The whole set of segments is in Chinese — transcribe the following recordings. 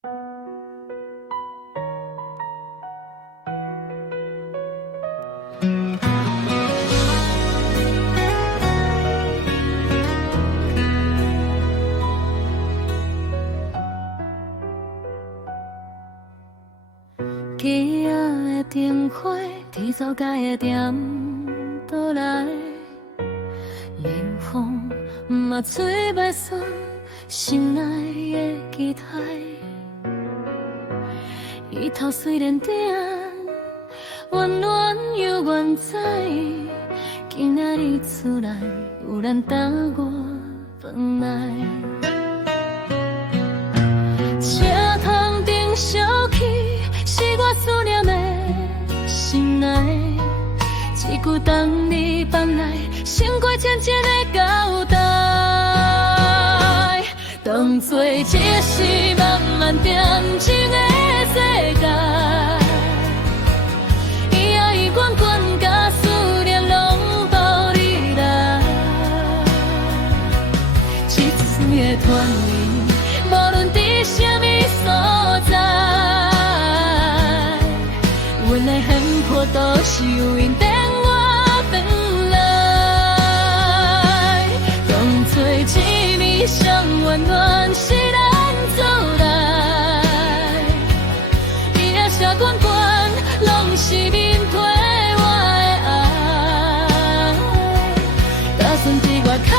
记仔的灯火，提早甲会点倒来。冷风嘛吹袂散心内的期待。伊头虽然甜，温暖又原在。今仔日厝内有人等我返来。车窗顶烧起。是我思念的心内，一句等你返来，心过渐渐的交代。当作这是漫漫点情的世界，伊啊伊滚滚甲思念拢抱你来，一次的团圆，无论伫什么所在。阮的幸福都是有因等我返来，当作一暝上温暖是咱做来，伊的车滚滚，拢是面对我的爱，打算伫外口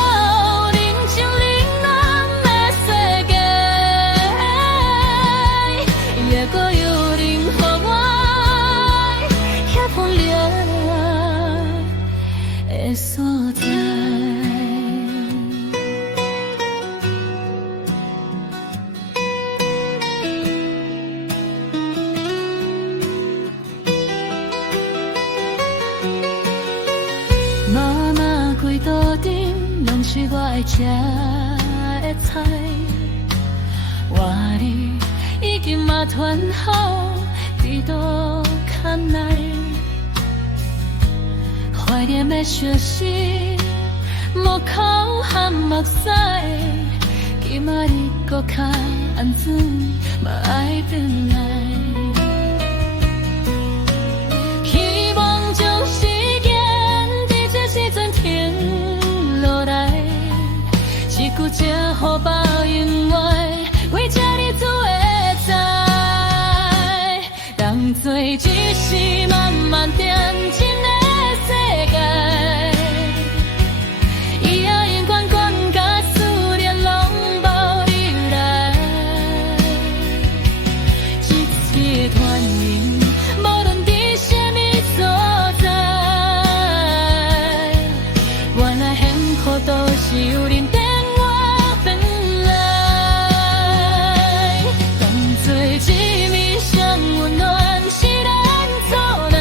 冷情冷暖的世界，也搁有人予我。的所在。妈妈规桌顶拢是我爱吃的菜，活日已经嘛团好，伫倒牵来。怀念的相思，木口和目屎，今仔日搁较安全，嘛爱返来。希望将时间伫这时阵停落来，一句这好吧永远为这日子会知，当作只是漫漫点情的。伊啊，因关关甲思念拢抱你来，一次的团圆，无论伫什么所在，原来幸福都是有人等我返来，当作一暝上温暖是咱做来。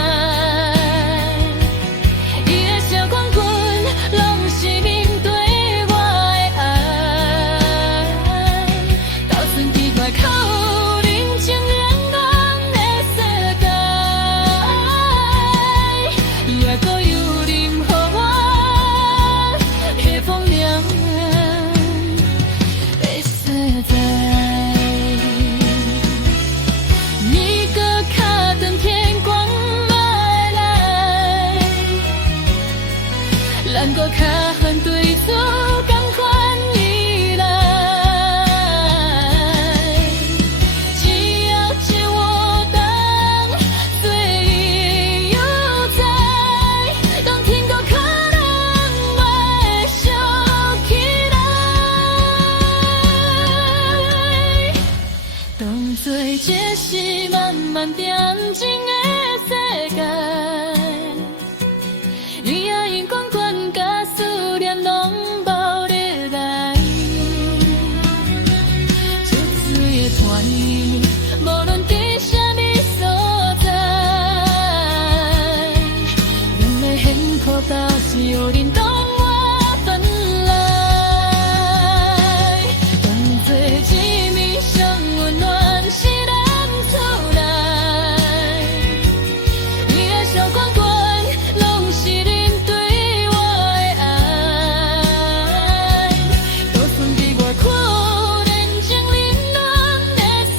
咱搁较恨对错同款依赖，只要借我当最有在，当天国可能会想起来，当作这是漫漫点情的世界。伊啊，因关关甲思念拢抱你来，这次的团圆，无论伫什么所在，咱的幸福都是有人同我返来，当作一暝上温暖是咱厝内，伊的笑关关，拢是你。看人情冷暖的世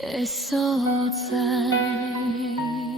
的所在。